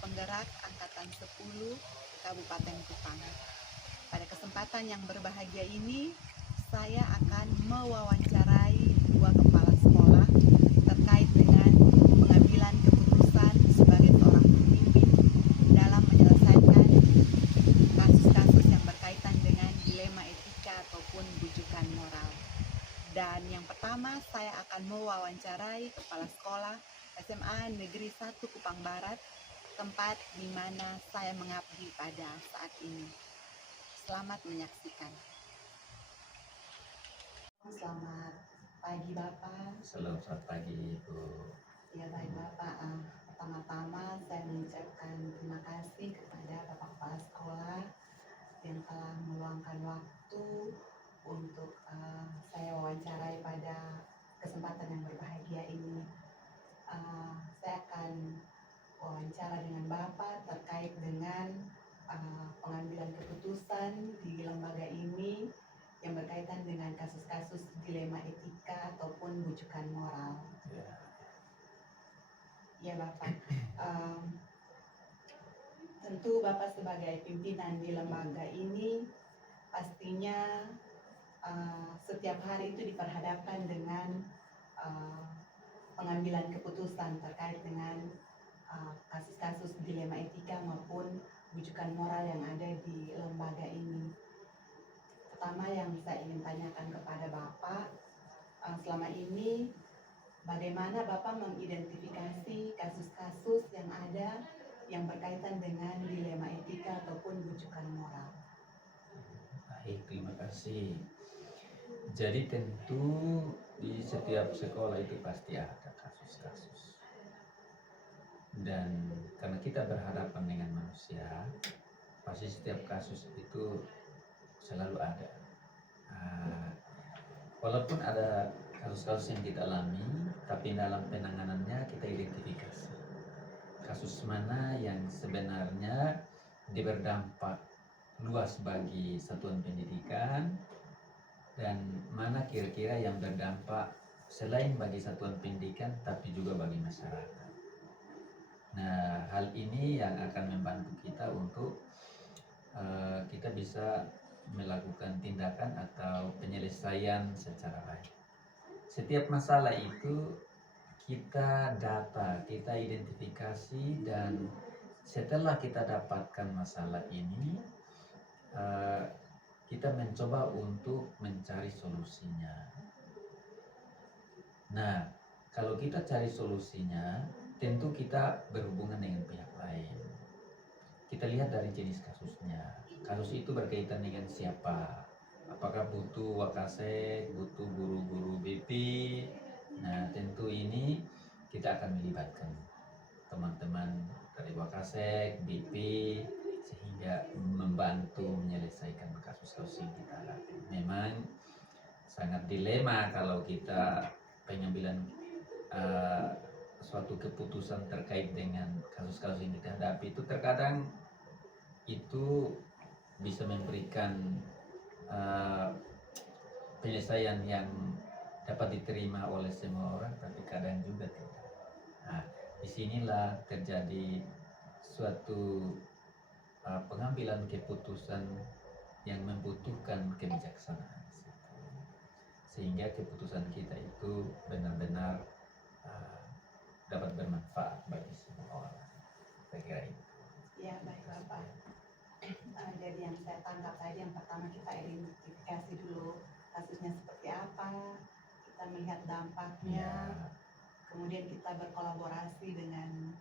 penggerak Angkatan 10 Kabupaten Kupang. Pada kesempatan yang berbahagia ini, saya akan mewawancarai dua kepala sekolah terkait dengan pengambilan keputusan sebagai seorang pemimpin dalam menyelesaikan kasus-kasus yang berkaitan dengan dilema etika ataupun bujukan moral. Dan yang pertama, saya akan mewawancarai kepala sekolah SMA Negeri 1 Kupang Barat, tempat di mana saya mengabdi pada saat ini. Selamat menyaksikan. Selamat pagi Bapak. Selamat pagi Ibu. Ya baik Bapak, pertama-tama saya mengucapkan terima kasih kepada Bapak Kepala Sekolah yang telah meluangkan waktu untuk saya wawancarai pada kesempatan yang berbahagia ini. Saya akan wawancara dengan Bapak terkait dengan pengambilan keputusan di lembaga ini yang berkaitan dengan kasus-kasus dilema etika ataupun bujukan moral. Ya Bapak, tentu Bapak sebagai pimpinan di lembaga ini pastinya setiap hari itu diperhadapkan dengan pengambilan keputusan terkait dengan kasus-kasus dilema etika maupun bujukan moral yang ada di lembaga ini. Pertama yang saya ingin tanyakan kepada Bapak, selama ini bagaimana Bapak mengidentifikasi kasus-kasus yang ada yang berkaitan dengan dilema etika ataupun bujukan moral? Baik, terima kasih. Jadi tentu di setiap sekolah itu pasti ada kasus-kasus. Dan karena kita berhadapan dengan manusia, pasti setiap kasus itu selalu ada. Walaupun ada kasus-kasus yang kita alami, tapi dalam penanganannya kita identifikasi kasus mana yang sebenarnya berdampak luas bagi satuan pendidikan dan mana kira-kira yang berdampak selain bagi satuan pendidikan tapi juga bagi masyarakat. Nah, hal ini yang akan membantu kita untuk kita bisa melakukan tindakan atau penyelesaian secara baik. Setiap masalah itu kita data, kita identifikasi, dan setelah kita dapatkan masalah ini, kita mencoba untuk mencari solusinya. Nah, kalau kita cari solusinya, tentu kita berhubungan dengan pihak lain. Kita lihat dari jenis kasusnya. Kasus itu berkaitan dengan siapa? Apakah butuh wakasek, butuh guru-guru BP? Nah, tentu ini kita akan melibatkan teman-teman dari wakasek, BP, sehingga membantu menyelesaikan kasus-kasus yang kita hadapi. Memang sangat dilema kalau kita pengambilan suatu keputusan terkait dengan kasus-kasus yang kita hadapi itu terkadang itu bisa memberikan penyelesaian yang dapat diterima oleh semua orang, tapi kadang juga tidak. Nah, disinilah terjadi suatu pengambilan keputusan yang membutuhkan kebijaksanaan, sehingga keputusan kita itu benar-benar dapat bermanfaat bagi semua orang. Saya kira itu. Ya baik Bapak. Jadi yang saya tangkap tadi, yang pertama kita identifikasi dulu kasusnya seperti apa, kita melihat dampaknya, kemudian kita berkolaborasi dengan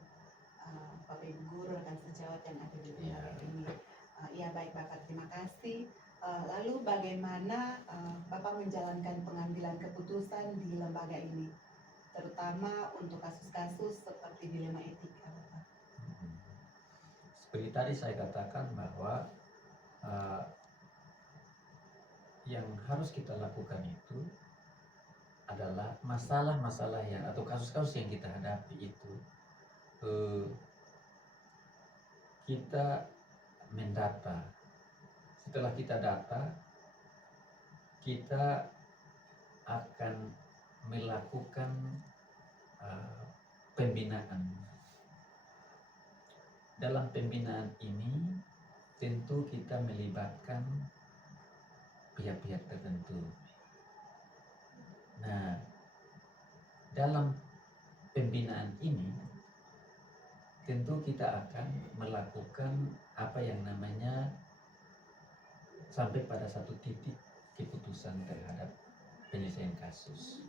Bapak Ibu guru dan sejawat yang ada di lembaga ini. Ya baik Bapak, terima kasih. Lalu bagaimana Bapak menjalankan pengambilan keputusan di lembaga ini, terutama untuk kasus-kasus seperti dilema etika, Bapak? Seperti tadi saya katakan bahwa yang harus kita lakukan itu adalah masalah-masalah yang atau kasus-kasus yang kita hadapi itu kita mendata. Setelah kita data, kita akan melakukan pembinaan. dalam pembinaan ini tentu kita melibatkan pihak-pihak tertentu. Nah, dalam pembinaan ini tentu kita akan melakukan apa yang namanya sampai pada satu titik keputusan terhadap penyelesaian kasus.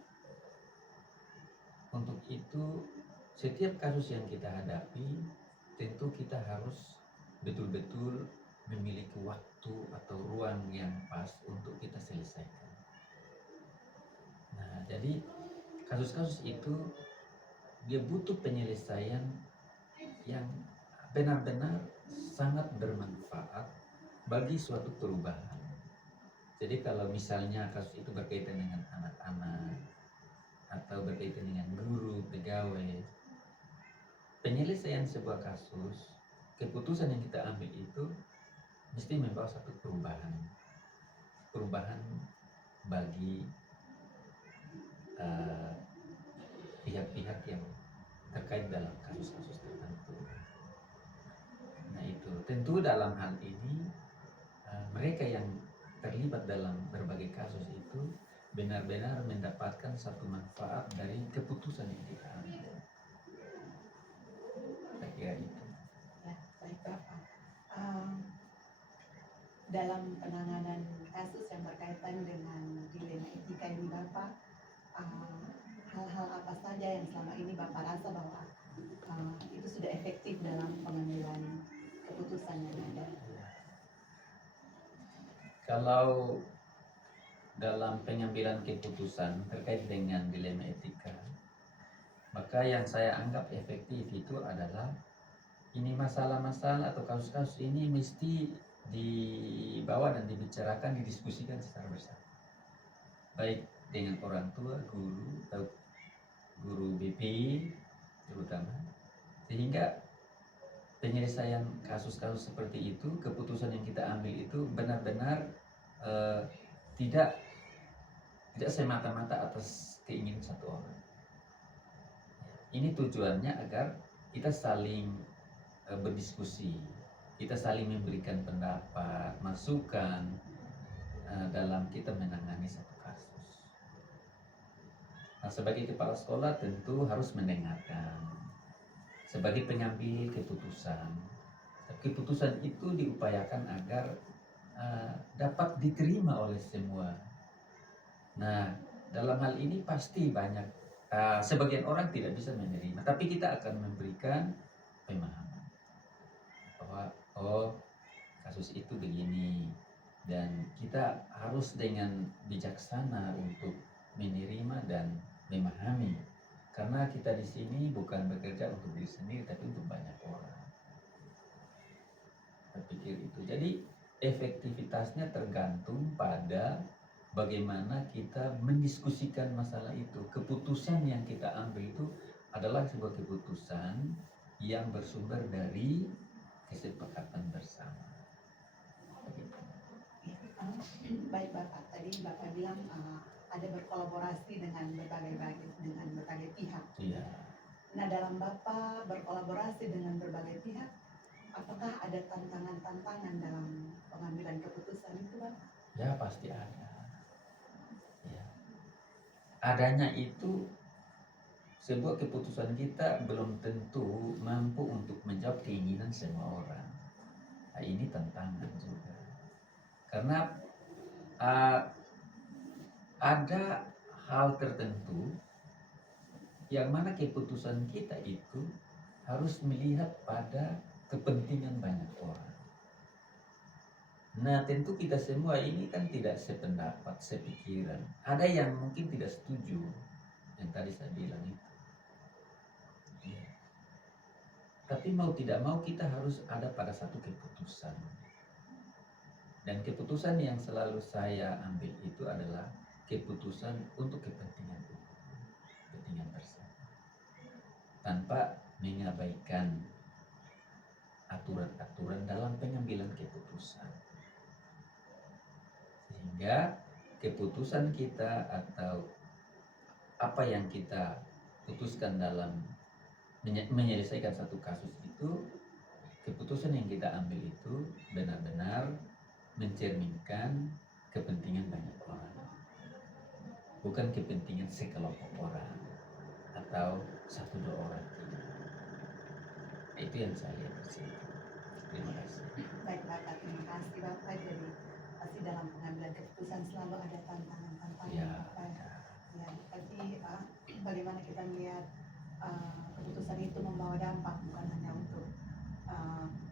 Untuk itu, setiap kasus yang kita hadapi, tentu kita harus betul-betul memiliki waktu atau ruang yang pas untuk kita selesaikan. Nah, jadi kasus-kasus itu dia butuh penyelesaian yang benar-benar sangat bermanfaat bagi suatu perubahan. Jadi kalau misalnya kasus itu berkaitan dengan anak-anak atau berkaitan dengan guru, pegawai, penyelesaian sebuah kasus, keputusan yang kita ambil itu mesti membawa satu perubahan bagi pihak-pihak yang terkait dalam kasus-kasus tertentu. Nah itu tentu dalam hal ini mereka yang terlibat dalam berbagai kasus itu benar-benar mendapatkan satu manfaat dari keputusan yang kita ambil. Saya kira itu. Ya, baik Bapak. Dalam penanganan kasus yang berkaitan dengan dilema etika ini Bapak, hal-hal apa saja yang selama ini Bapak rasa bahwa itu sudah efektif dalam pengambilan keputusan yang ada? Kalau dalam pengambilan keputusan terkait dengan dilema etika, maka yang saya anggap efektif itu adalah ini masalah-masalah atau kasus-kasus ini mesti dibawa dan dibicarakan, didiskusikan secara bersama, baik dengan orang tua, guru, atau guru BP terutama, sehingga penyelesaian kasus-kasus seperti itu, keputusan yang kita ambil itu benar-benar tidak semata-mata atas keinginan satu orang. Ini tujuannya agar kita saling berdiskusi, kita saling memberikan pendapat, masukan dalam kita menangani satu kasus. Nah, sebagai kepala sekolah tentu harus mendengarkan. Sebagai pengambil keputusan, keputusan itu diupayakan agar dapat diterima oleh semua. Nah, dalam hal ini pasti banyak sebagian orang tidak bisa menerima, tapi kita akan memberikan pemahaman bahwa kasus itu begini, dan kita harus dengan bijaksana untuk menerima dan memahami, karena kita di sini bukan bekerja untuk diri sendiri tapi untuk banyak orang. Saya pikir itu. Jadi efektivitasnya tergantung pada bagaimana kita mendiskusikan masalah itu. Keputusan yang kita ambil itu adalah sebuah keputusan yang bersumber dari kesepakatan bersama. Baik Bapak, tadi Bapak bilang ada berkolaborasi dengan berbagai pihak. Iya. Nah, dalam Bapak berkolaborasi dengan berbagai pihak, apakah ada tantangan-tantangan dalam pengambilan keputusan itu Bapak? Ya pasti ada. Ya. Adanya itu sebuah keputusan kita belum tentu mampu untuk menjawab keinginan semua orang. Nah, ini tantangan juga. Karena ada hal tertentu yang mana keputusan kita itu harus melihat pada kepentingan banyak orang. Nah, tentu kita semua ini kan tidak sependapat, sepikiran. Ada yang mungkin tidak setuju yang tadi saya bilang itu. Ya. Tapi mau tidak mau kita harus ada pada satu keputusan. Dan keputusan yang selalu saya ambil itu adalah keputusan untuk kepentingan bersama, tanpa mengabaikan aturan-aturan dalam pengambilan keputusan, sehingga keputusan kita atau apa yang kita putuskan dalam menyelesaikan satu kasus itu, keputusan yang kita ambil itu benar-benar mencerminkan kepentingan banyak orang, bukan kepentingan sekelompok orang atau satu dua orang. Tidak. Itu yang saya lihat di sini. Terima kasih. Baik Bapak, terima kasih Bapak. Jadi pasti dalam pengambilan keputusan selalu ada tantangan-tantangan Ya, Bapak. Ya, tapi bagaimana kita melihat keputusan itu membawa dampak bukan hanya untuk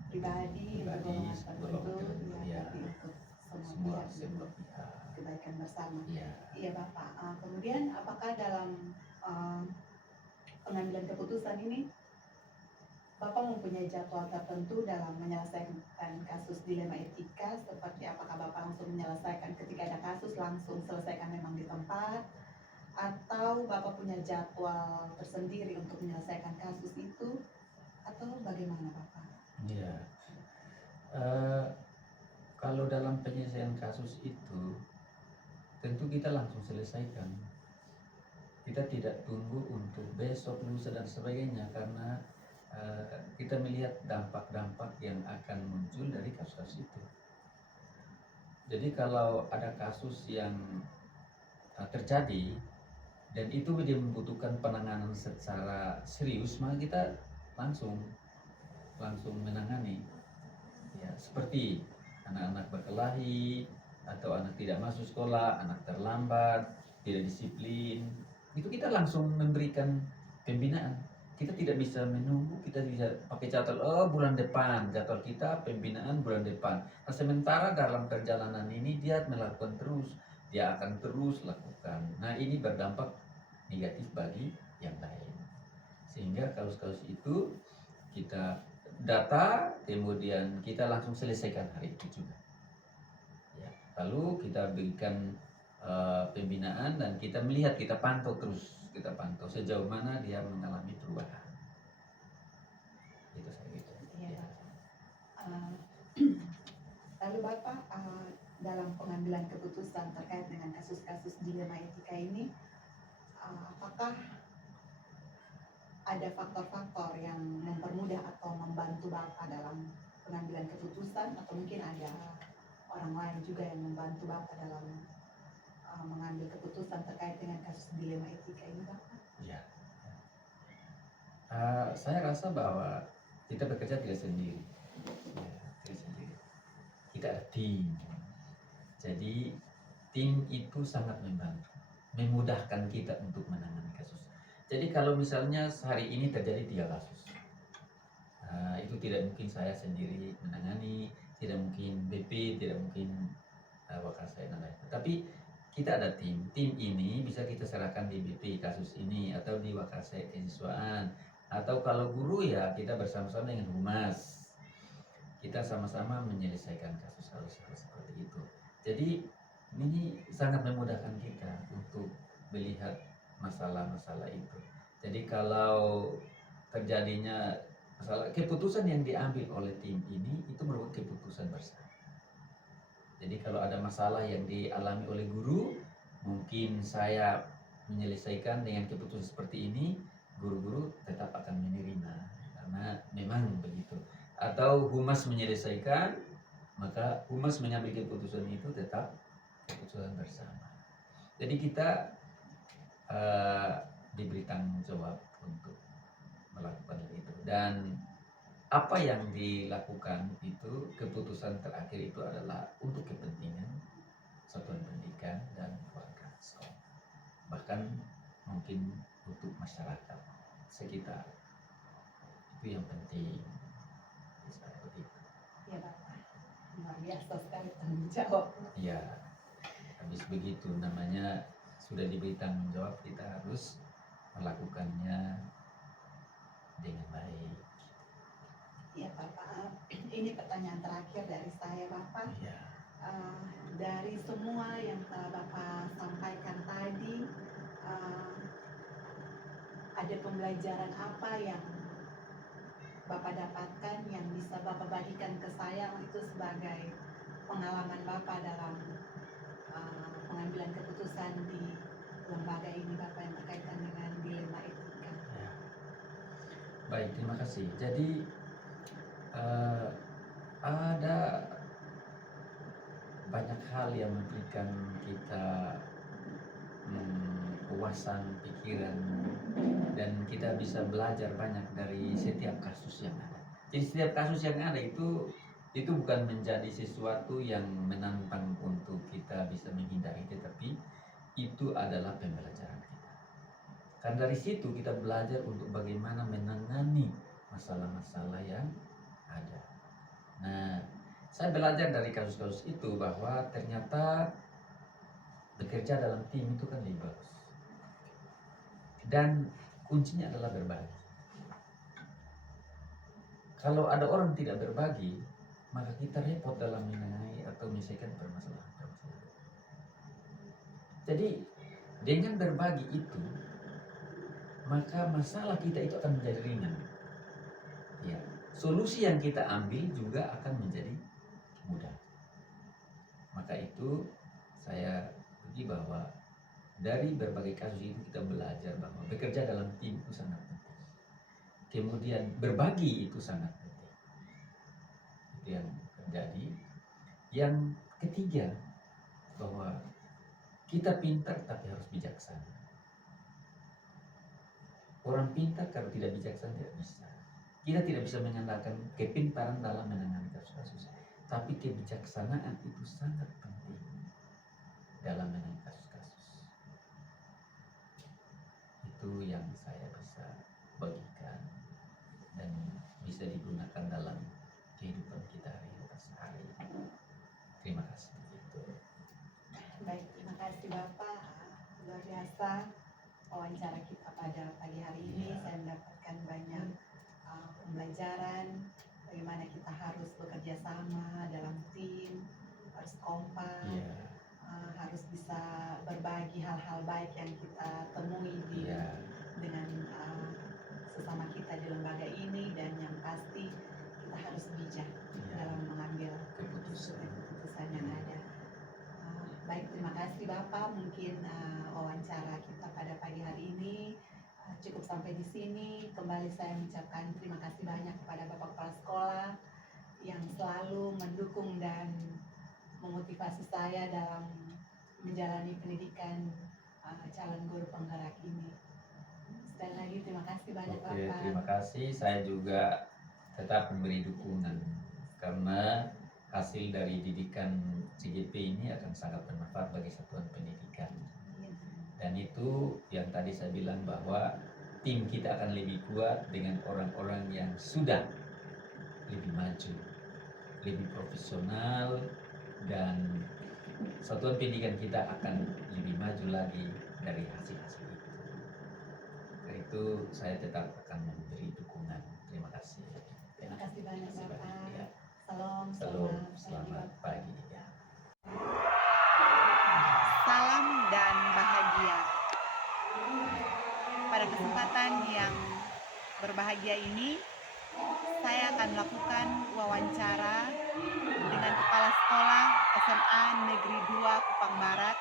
pribadi, untuk golongan tertentu, ya, tapi untuk semua semua pihak, pihak. kebaikan bersama. Ya, Iya Bapak. Kemudian apakah dalam pengambilan keputusan ini Bapak mempunyai jadwal tertentu dalam menyelesaikan kasus dilema etika, seperti apakah Bapak langsung menyelesaikan ketika ada kasus langsung selesaikan memang di tempat, atau Bapak punya jadwal tersendiri untuk menyelesaikan kasus itu, atau bagaimana Bapak? ya. Kalau dalam penyelesaian kasus itu tentu kita langsung selesaikan. Kita tidak tunggu untuk besok, lusa dan sebagainya, karena kita melihat dampak-dampak yang akan muncul dari kasus-kasus itu. Jadi kalau ada kasus yang terjadi dan itu dia membutuhkan penanganan secara serius, maka kita langsung menangani. Ya, seperti anak-anak berkelahi atau anak tidak masuk sekolah, anak terlambat, tidak disiplin, itu kita langsung memberikan pembinaan. Kita tidak bisa menunggu, kita bisa pakai jadwal, bulan depan, jadwal kita pembinaan bulan depan. Nah, sementara dalam perjalanan ini dia melakukan terus, dia akan terus lakukan. Nah, ini berdampak negatif bagi yang lain. Sehingga kasus-kasus itu kita data, kemudian kita langsung selesaikan hari itu juga. Ya, lalu kita berikan pembinaan dan kita melihat, kita pantau terus, kita pantau sejauh mana dia mengalami perubahan. Itu saya gitu. Iya, Bapak. Lalu Bapak, dalam pengambilan keputusan terkait dengan kasus-kasus dilema etika ini, apakah ada faktor-faktor yang mempermudah atau membantu Bapak dalam pengambilan keputusan, atau mungkin ada orang lain juga yang membantu Bapak dalam mengambil keputusan terkait dengan kasus dilema etika ini Bapak? Ya. Saya rasa bahwa kita bekerja tidak sendiri. Ya, tidak sendiri. Kita ada tim. Jadi tim itu sangat membantu, memudahkan kita untuk menangani kasus. Jadi kalau misalnya hari ini terjadi 3 kasus, itu tidak mungkin saya sendiri menangani, tidak mungkin BP, tidak mungkin Wakasai dan lain. Tapi kita ada tim. Tim ini bisa kita serahkan di BP kasus ini atau di Wakasai kesiswaan, atau kalau guru ya kita bersama-sama dengan humas. Kita sama-sama menyelesaikan kasus-kasus seperti itu. Jadi ini sangat memudahkan kita untuk melihat masalah-masalah itu. Jadi kalau terjadinya masalah, keputusan yang diambil oleh tim ini itu merupakan keputusan bersama. Jadi kalau ada masalah yang dialami oleh guru, mungkin saya menyelesaikan dengan keputusan seperti ini, guru-guru tetap akan menerima karena memang begitu. Atau humas menyelesaikan, maka humas mengambil keputusan itu tetap keputusan bersama. Jadi kita diberi tanggung jawab untuk melakukan itu, dan apa yang dilakukan itu, keputusan terakhir itu adalah untuk kepentingan satuan pendidikan dan warga sekolah, bahkan mungkin untuk masyarakat sekitar. Itu yang penting. Seperti itu. Iya Bapak, luar biasa sekali tanggung jawab. Ya, habis begitu namanya sudah diberi tanggung jawab, kita harus melakukannya dengan baik. Iya Bapak, ini pertanyaan terakhir dari saya Bapak. Ya. Dari semua yang telah Bapak sampaikan tadi, ada pembelajaran apa yang Bapak dapatkan yang bisa Bapak bagikan ke saya itu sebagai pengalaman Bapak dalam pengambilan keputusan di lembaga ini Bapak yang berkaitan dengan dilema etika? Ya. Baik, terima kasih. Jadi hal yang memberikan kita kewasan pikiran, dan kita bisa belajar banyak dari setiap kasus yang ada. Jadi setiap kasus yang ada itu bukan menjadi sesuatu yang menantang untuk kita bisa menghindari, tetapi itu adalah pembelajaran kita. Kan dari situ kita belajar untuk bagaimana menangani masalah-masalah yang ada. Nah, saya belajar dari kasus-kasus itu bahwa ternyata bekerja dalam tim itu kan lebih bagus. Dan kuncinya adalah berbagi. Kalau ada orang tidak berbagi, maka kita repot dalam mengenai atau menyelesaikan permasalahan-permasalahan. Jadi dengan berbagi itu, maka masalah kita itu akan menjadi ringan. Ya, solusi yang kita ambil juga akan menjadi mudah. Maka itu saya bagi bahwa dari berbagai kasus itu kita belajar bahwa bekerja dalam tim itu sangat penting. Kemudian berbagi itu sangat penting. Itu yang terjadi. Yang ketiga, bahwa kita pintar tapi harus bijaksana. Orang pintar kalau tidak bijaksana tidak bisa. Kita tidak bisa mengandalkan kepintaran dalam menangani kasus-kasus, tapi kebijaksanaan itu sangat penting dalam menangani kasus-kasus. Itu yang saya bisa bagikan dan bisa digunakan dalam kehidupan kita hari-hari. Terima kasih. Baik, terima kasih Bapak. Luar biasa wawancara kita pada pagi hari ini. Ya. Saya mendapatkan banyak pembelajaran bagaimana kita harus bekerja sama dalam tim, harus kompak, Ya. harus bisa berbagi hal-hal baik yang kita temui Ya. dengan sesama kita di lembaga ini, dan yang pasti kita harus bijak dalam mengambil keputusan yang ada. Baik, terima kasih Bapak. Mungkin wawancara kita pada pagi hari ini cukup sampai di sini. Kembali saya mengucapkan terima kasih banyak kepada Bapak Kepala Sekolah yang selalu mendukung dan memotivasi saya dalam menjalani pendidikan calon guru penggerak ini. Sekali lagi terima kasih banyak Oke, Bapak. terima kasih. Saya juga tetap memberi dukungan karena hasil dari didikan CGP ini akan sangat bermanfaat bagi satuan pendidikan. Dan itu yang tadi saya bilang bahwa tim kita akan lebih kuat dengan orang-orang yang sudah lebih maju, lebih profesional, dan satuan pendidikan kita akan lebih maju lagi dari hasil-hasil itu. Karena itu saya tetap akan memberi dukungan. Terima kasih. Terima kasih banyak Bapak. Ya. Salam, Selamat pagi. Ya. Salam dan bahagia. Pada kesempatan yang berbahagia ini, saya akan melakukan wawancara dengan Kepala Sekolah SMA Negeri 2 Kupang Barat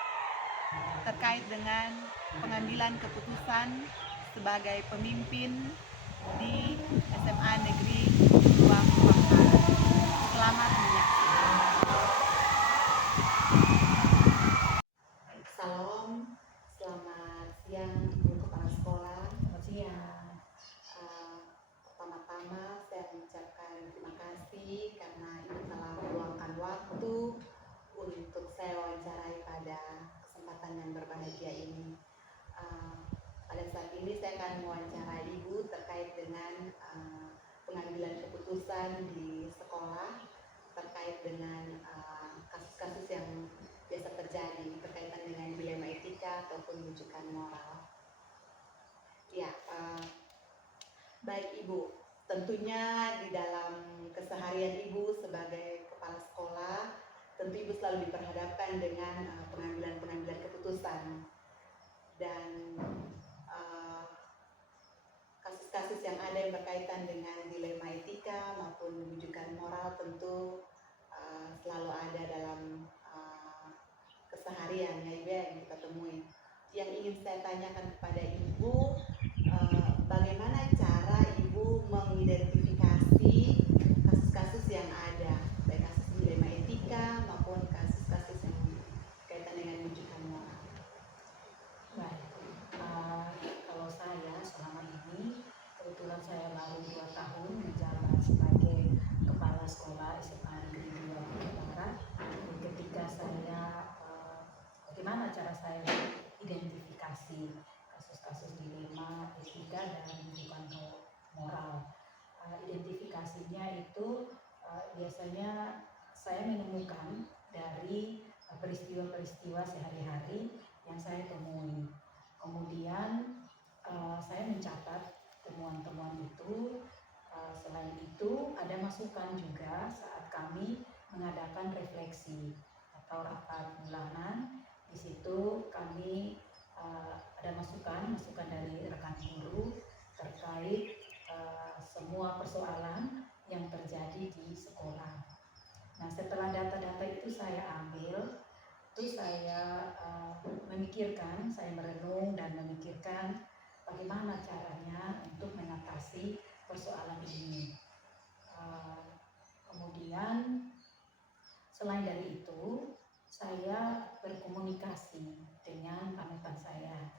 terkait dengan pengambilan keputusan sebagai pemimpin di SMA Negeri 2 Kupang Barat. Selamat menyaksikan. Salam, selamat siang Ibu Kepala Sekolah. Selamat siang. Pertama-tama saya mengucapkan terima kasih karena Ibu telah meluangkan waktu untuk saya wawancarai pada kesempatan yang berbahagia ini. Pada saat ini saya akan mewawancarai Ibu terkait dengan pengambilan keputusan di sekolah terkait dengan kasus-kasus yang biasa terjadi berkaitan dengan dilema etika ataupun rujukan moral. Ya, baik Ibu, tentunya di dalam keseharian Ibu sebagai kepala sekolah, tentu Ibu selalu diperhadapkan dengan pengambilan keputusan, dan kasus-kasus yang ada yang berkaitan dengan dilema etika maupun rujukan moral tentu selalu ada dalam keseharian ya Ibu yang kita temui. Yang ingin saya tanyakan kepada Ibu, bagaimana cara Ibu mengidentifikasi kasus-kasus yang ada, baik kasus dilema etika maupun kasus-kasus yang refleksi kasus-kasus dilema, etika, dan bukan moral. Identifikasinya itu biasanya saya menemukan dari peristiwa-peristiwa sehari-hari yang saya temui. Kemudian saya mencatat temuan-temuan itu. Selain itu ada masukan juga saat kami mengadakan refleksi atau rapat bulanan. Di situ kami ada masukan dari rekan guru terkait semua persoalan yang terjadi di sekolah. Nah, setelah data-data itu saya ambil, itu saya memikirkan, saya merenung dan memikirkan bagaimana caranya untuk mengatasi persoalan ini. Kemudian selain dari itu, saya berkomunikasi dengan panutan saya,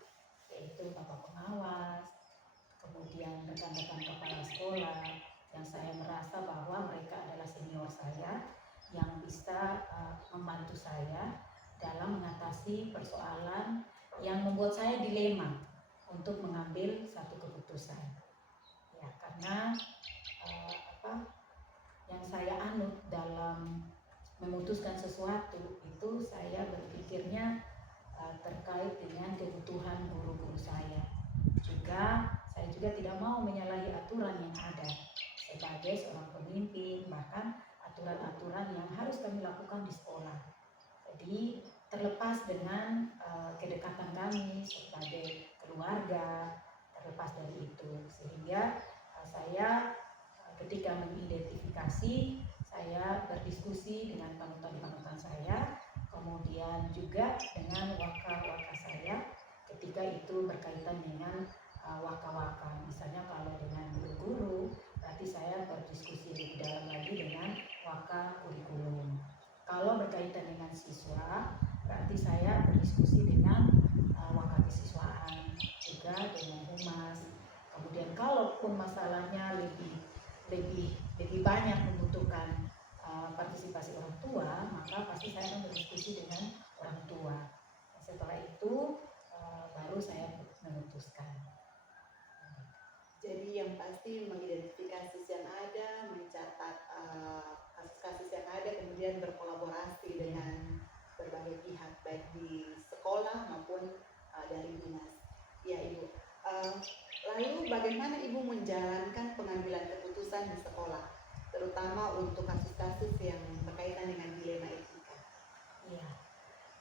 yaitu Bapak Pengawas, kemudian rekan-rekan kepala sekolah, yang saya merasa bahwa mereka adalah senior saya yang bisa membantu saya dalam mengatasi persoalan yang membuat saya dilema untuk mengambil satu keputusan. Ya, karena yang saya anut dalam memutuskan sesuatu itu saya berpikirnya terkait dengan kebutuhan guru-guru saya. Saya juga tidak mau menyalahi aturan yang ada sebagai seorang pemimpin, bahkan aturan-aturan yang harus kami lakukan di sekolah. Jadi terlepas dengan kedekatan kami sebagai keluarga, terlepas dari itu, sehingga saya ketika mengidentifikasi, saya berdiskusi dengan panutan-panutan saya, kemudian juga dengan waka-waka saya ketika itu berkaitan dengan waka-waka. Misalnya kalau dengan guru-guru, berarti saya berdiskusi lebih dalam lagi dengan waka kurikulum. Kalau berkaitan dengan siswa, berarti saya berdiskusi dengan waka kesiswaan, juga dengan humas. Kemudian kalaupun masalahnya lebih banyak membutuhkan partisipasi orang tua, maka pasti saya akan berdiskusi dengan orang tua. Setelah itu baru saya memutuskan. Jadi yang pasti mengidentifikasi yang ada, mencatat kasus-kasus yang ada, kemudian berkolaborasi dengan berbagai pihak baik di sekolah maupun dari dinas. Ya Ibu. Lalu bagaimana Ibu menjalankan pengambilan keputusan di sekolah, terutama untuk kasus-kasus yang berkaitan dengan dilema etika? Iya,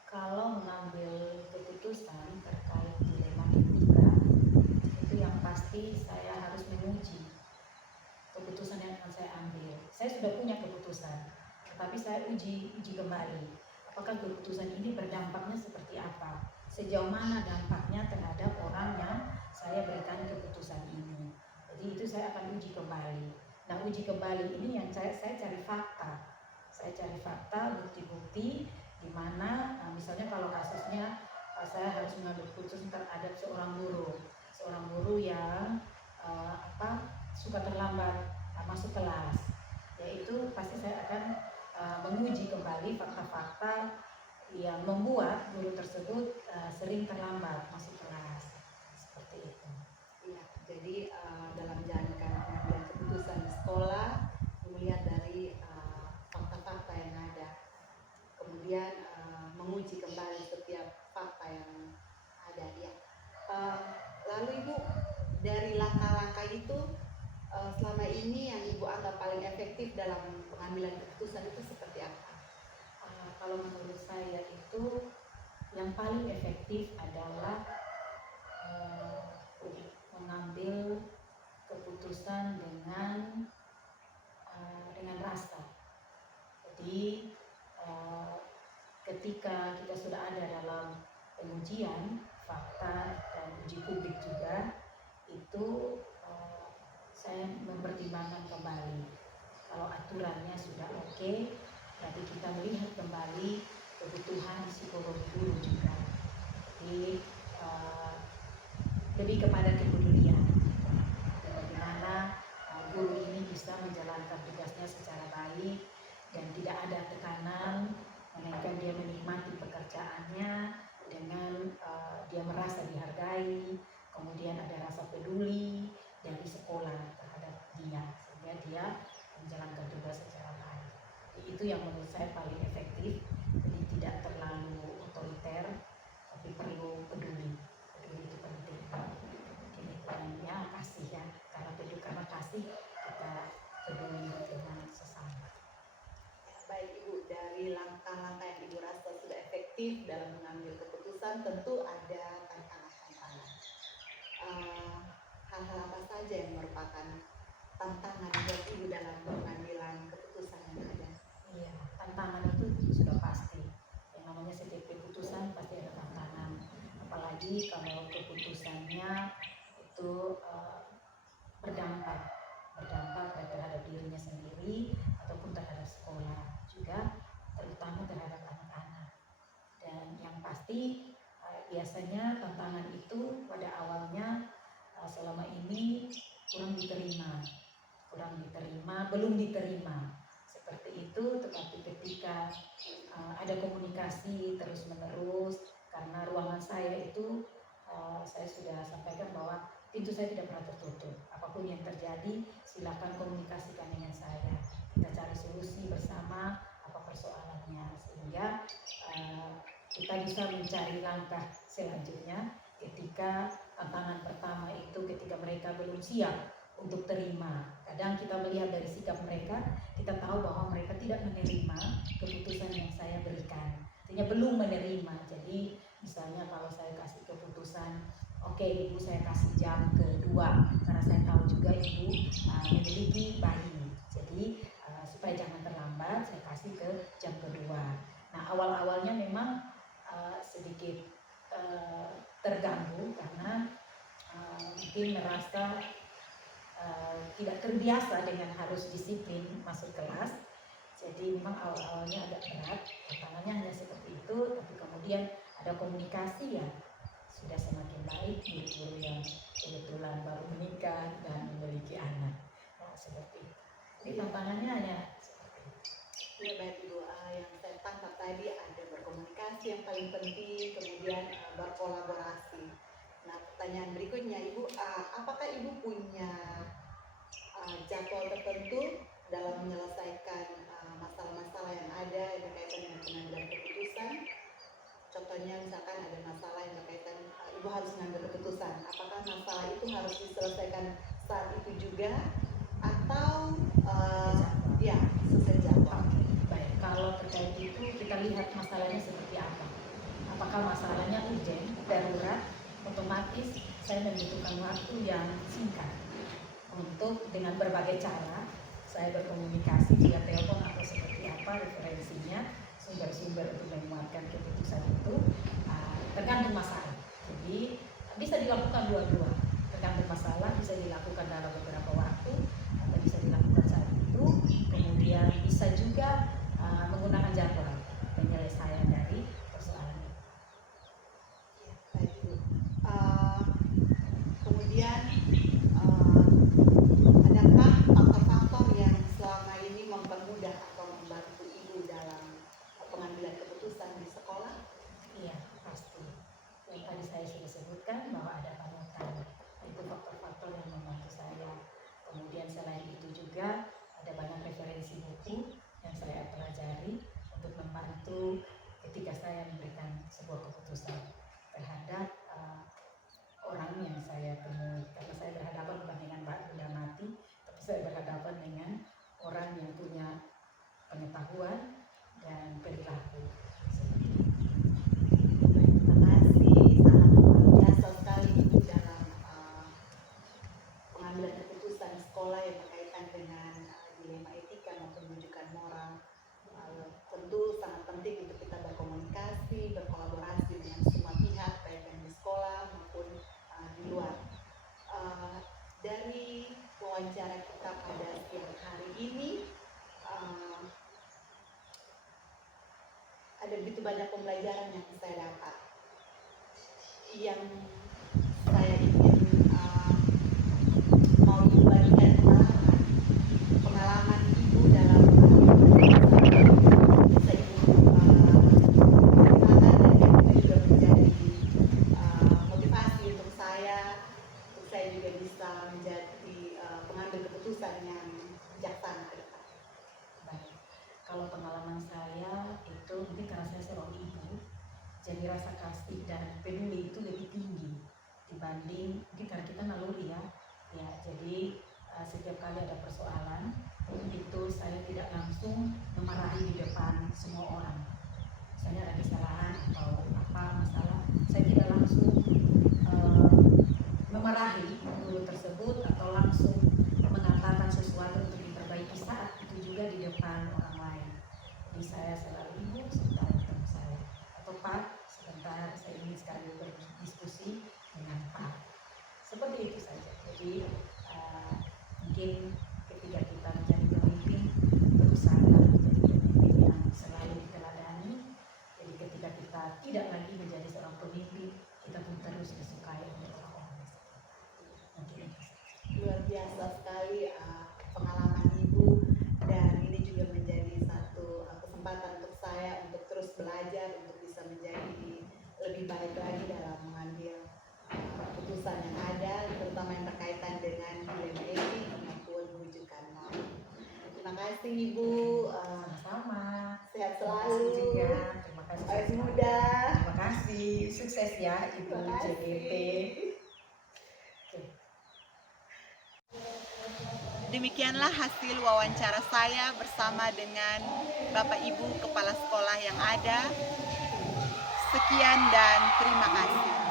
kalau mengambil keputusan terkait dilema etika, itu yang pasti saya harus menguji keputusan yang akan saya ambil. Saya sudah punya keputusan, tetapi saya uji kembali. Apakah keputusan ini berdampaknya seperti apa? Sejauh mana dampaknya terhadap orang yang saya berikan keputusan ini? Jadi itu saya akan uji kembali. Nah, uji kembali ini yang saya cari fakta. Saya cari fakta, bukti-bukti di mana misalnya kalau kasusnya saya harus mengambil keputusan terhadap seorang guru yang suka terlambat masuk kelas, yaitu pasti saya akan menguji kembali fakta-fakta yang membuat guru tersebut sering terlambat masuk kelas, seperti itu. Ya, jadi dalam menjalankan pengambilan keputusan di sekolah, melihat dari fakta-fakta yang ada, kemudian menguji kembali setiap fakta yang ada. Ya. Lalu Ibu, dari langkah-langkah itu selama ini yang Ibu anggap paling efektif dalam pengambilan keputusan itu seperti apa? Kalau menurut saya itu yang paling efektif adalah mengambil keputusan dengan rasa. Jadi ketika kita sudah ada dalam pengujian fakta dan uji publik juga, itu saya mempertimbangkan kembali. Kalau aturannya sudah oke, berarti kita melihat kembali kebutuhan psikologi guru juga. Jadi lebih kepada kepedulian, bagaimana guru ini bisa menjalankan tugasnya secara baik dan tidak ada tekanan, melainkan dia menikmati pekerjaannya dengan dia merasa dihargai itu yang menurut saya paling efektif. Jadi tidak terlalu otoriter, tapi perlu peduli. Peduli itu penting. Mungkin itu yang kasih ya, karena kasih kita peduli dengan sesama. Baik Ibu, dari langkah-langkah yang Ibu rasa sudah efektif dalam mengambil keputusan, tentu ada tantangan-tantangan. Hal-hal apa saja yang merupakan tantangan buat Ibu dalam pengambilan keputusan yang ada? Iya, tantangan itu sudah pasti. Yang namanya setiap keputusan pasti ada tantangan. Apalagi kalau keputusannya itu berdampak baik terhadap dirinya sendiri ataupun terhadap sekolah, juga terutama terhadap anak-anak. Dan yang pasti biasanya tantangan itu pada awalnya selama ini belum diterima seperti itu, tetapi ketika ada komunikasi terus menerus, karena ruangan saya itu saya sudah sampaikan bahwa pintu saya tidak pernah tertutup. Apapun yang terjadi, silakan komunikasikan dengan saya. Kita cari solusi bersama apa persoalannya, sehingga kita bisa mencari langkah selanjutnya ketika tantangan pertama itu ketika mereka belum siap untuk terima. Kadang kita melihat dari sikap mereka, kita tahu bahwa mereka tidak menerima keputusan yang saya berikan. Artinya belum menerima. Jadi misalnya kalau saya kasih keputusan, oke, Ibu, saya kasih jam kedua, karena saya tahu juga Ibu memiliki bayi. Jadi supaya jangan terlambat, saya kasih ke jam kedua. Nah, awal-awalnya memang sedikit terganggu karena mungkin merasa tidak terbiasa dengan harus disiplin masuk kelas. Jadi memang awal-awalnya agak berat, tantangannya hanya seperti itu, tapi kemudian ada komunikasi ya sudah semakin baik. Guru-guru yang kebetulan baru menikah dan memiliki anak, seperti itu. Jadi tantangannya hanya seperti itu. Ya baik Ibu, yang saya tangkap tadi ada berkomunikasi yang paling penting, kemudian berkolaborasi. Nah, pertanyaan berikutnya Ibu, apakah Ibu punya jadwal tertentu dalam menyelesaikan masalah-masalah yang ada yang berkaitan dengan pengambilan keputusan? Contohnya misalkan ada masalah yang berkaitan Ibu harus mengambil keputusan, apakah masalah itu harus diselesaikan saat itu juga atau ya sesuai jadwal? Baik, kalau terkait itu kita lihat masalahnya seperti apa. Apakah masalahnya urgent, darurat, otomatis saya membutuhkan waktu yang singkat untuk dengan berbagai cara saya berkomunikasi via telepon atau seperti apa referensinya, sumber-sumber untuk menguatkan keputusan itu, tergantung masalah. Jadi bisa dilakukan dua-dua, tergantung masalah, bisa dilakukan dalam beberapa waktu atau bisa dilakukan saat itu. Kemudian bisa juga menggunakan jadwal penyelesaian dari persoalan itu. Ya, baik Bu. Kemudian adakah faktor-faktor yang selama ini mempermudah atau membantu Ibu dalam pengambilan keputusan di sekolah? Iya, pasti. Yang tadi saya sudah sebutkan bahwa ada panutan, itu faktor-faktor yang membantu saya. Kemudian selain itu juga ada banyak referensi buku yang saya pelajari untuk membantu ketika saya memberikan sebuah keputusan terhadap orang yang saya temui. Karena saya berhadapan bukan dengan benda mati, tapi saya berhadapan dengan orang yang punya pengetahuan dan perilaku. Terima kasih, sangat luar biasa sekali Ibu dalam pengambilan keputusan sekolah yang berkaitan dengan dilema etika maupun rujukan moral. Tentu sangat penting untuk kita berkomunikasi, berkolaborasi dengan semua pihak, baik yang di sekolah maupun di luar. Dari wawancara kita pada siang hari ini, ada begitu banyak pembelajaran yang saya dapat. Yang saya ingin mau dibagikan pengalaman Ibu dalam bisa Ibu ceritakan, dan itu juga menjadi motivasi untuk saya juga bisa menjadi pengambil keputusan yang bijaksana ke depan. Baik, kalau pengalaman pengalaman saya itu mungkin karena saya seorang ibu, jadi rasa kasih dan peduli itu lebih tinggi dibanding mungkin karena kita naluri ya. Jadi setiap kali ada persoalan itu saya tidak langsung memarahi di depan semua orang. Misalnya ada kesalahan atau apa masalah, saya tidak langsung memarahi guru tersebut atau langsung mengatakan sesuatu untuk diperbaiki saat itu juga di depan orang lain. Jadi saya selalu ibu sebentar ketemu saya, atau Pak sebentar saya ingin sekali berdiskusi dengan Pak. Seperti itu saja. Jadi mungkin ketika kita menjadi pemimpin, berusaha menjadi pemimpin yang selalu diteladani. Jadi ketika kita tidak lagi menjadi seorang pemimpin, kita pun terus disukai oleh orang-orang. Mungkin Luar biasa sekali pengalaman Ibu, dan ini juga menjadi satu kesempatan untuk saya untuk terus belajar untuk bisa menjadi lebih baik lagi dalam mengambil keputusan yang ada, terutama yang berkaitan dengan dilema etik maupun mewujudkan norma. Terima kasih Ibu, sama-sama. sehat Terima selalu, kasih juga. Terima kasih. awet muda. Terima kasih. Sukses ya Ibu Terima kasih. JGP. Demikianlah hasil wawancara saya bersama dengan Bapak Ibu Kepala Sekolah yang ada. Sekian dan terima kasih.